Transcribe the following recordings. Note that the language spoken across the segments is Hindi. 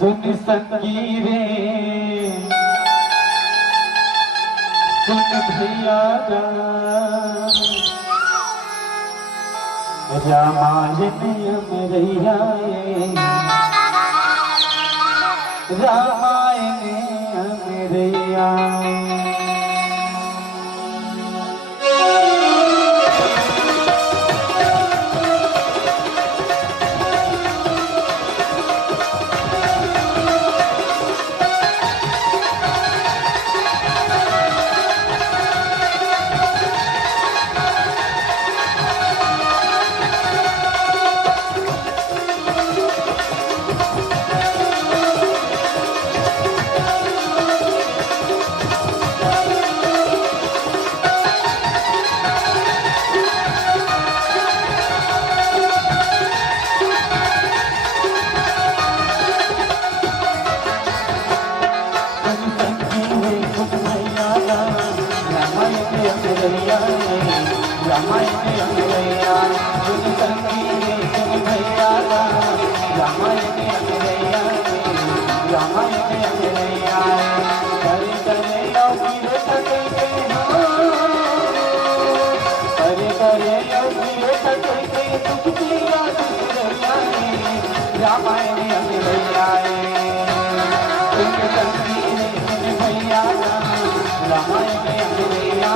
सुन संगी रे सुन भैया रामायण अमरैया रामायण अमरैया रामायण अमरैया सुन संगी रे सुन भैया रामायण अमरैया रामायण अमरैया करे करे लौकी थके हो करे करे लौकी थके दुख पिया दुखरैया रामायण अमरैया सुन संगी रे सुन भैया रामायण अमरैया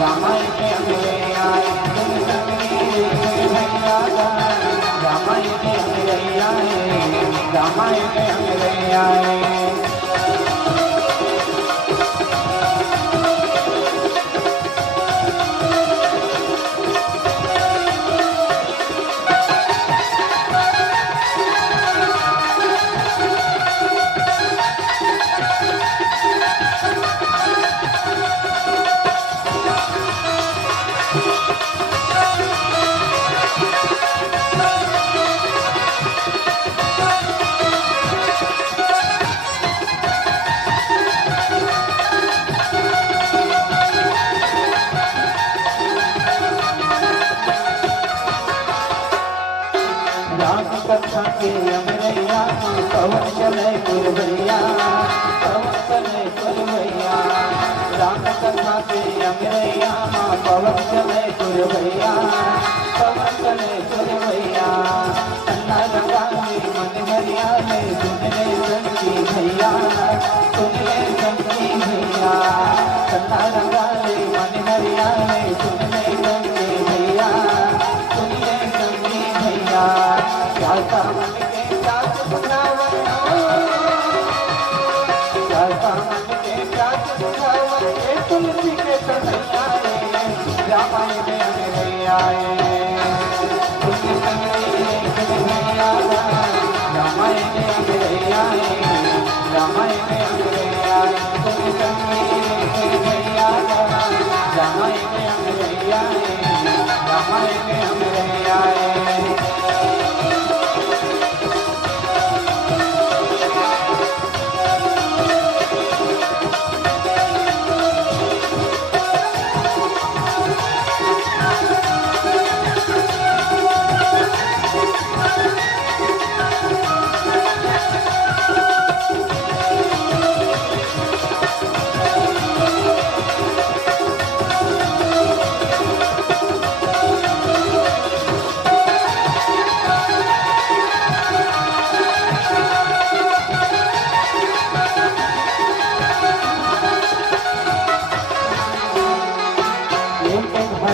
रामायण अमरैया सुन संगी रे सुन भैया रामायण अमरैया रामायण अमरैया कथा के अमरैया पवन चले पुरवैया पवन चले पुरवैया राम कथा के अमरैया पवन चले पुरवैया पवन चले पुरवैया अन्ना लगा मन भरिया में सुन ले संगी भैया सुन ले संगी भैया अन्ना लगा मन भरिया में सुन ले संगी भैया सुन ले संगी भैया मन के साथ बुझावन मन के साथ बुझावन तुलसी के कन्हैया रामायण अमरैया सुन संगी रे सुन भैया रामायण अमरैया रामायण अमरैया सुन संगी रे सुन भैया रामायण अमरैया रामायण अमरैया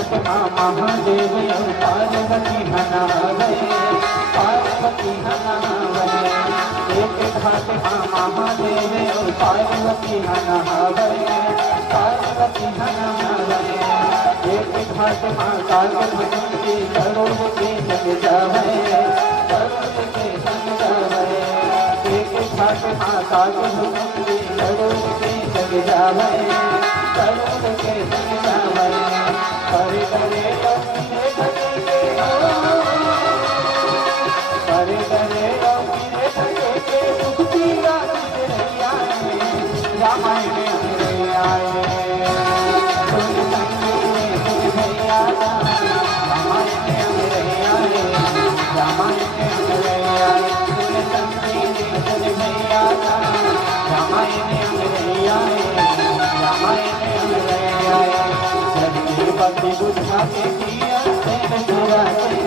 महादेव पार्वती हनावे पार्वती हनावे एक घाट महादेव पार्वती हनावे पार्वती हनावे एक घाट कालभैरवी करोड़ के जग जावे करोड़ के जग जावे एक घाट कालभैरवी करोड़ के जग जावे करोड़ के जग जावे करे करे लौकी थके हो करे करे लौकी थके दुख पिया दुखरैया रामायण अमरैया सुन संगी रे सुन भैया रामायण अमरैया रामायण अमरैया सुन संगी रे सुन रामायण अमरैया रामायण अमरैया सभी भक्ति बुझा के किया तेरे चुराते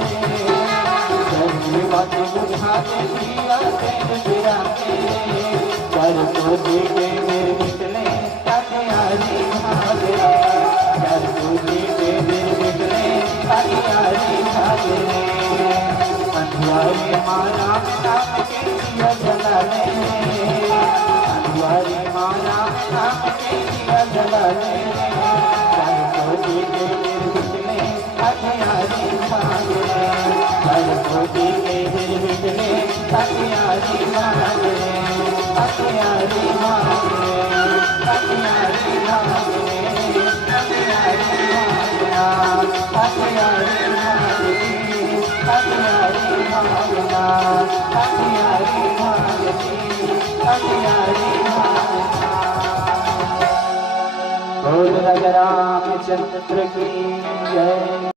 सभी भक्ति बुझा के किया तेरे चुराते कर तो के मेरे निकले हथियारी भागे कर तो के मेरे निकले हथियारी भागे अंधवारी मारा नाम के दिया जला ले अंधवारी मारा नाम के दिया जला ले कर तो के मेरे निकले हथियारी भागे कर तो के मेरे निकले हथियारी भागे हथियारी भागे हथियारी भागे हथियारी भागना हथियारी भागे हथियारी भागना हथियारी भागे हथियारी भागना बोल राजा रामचंद्र की जय।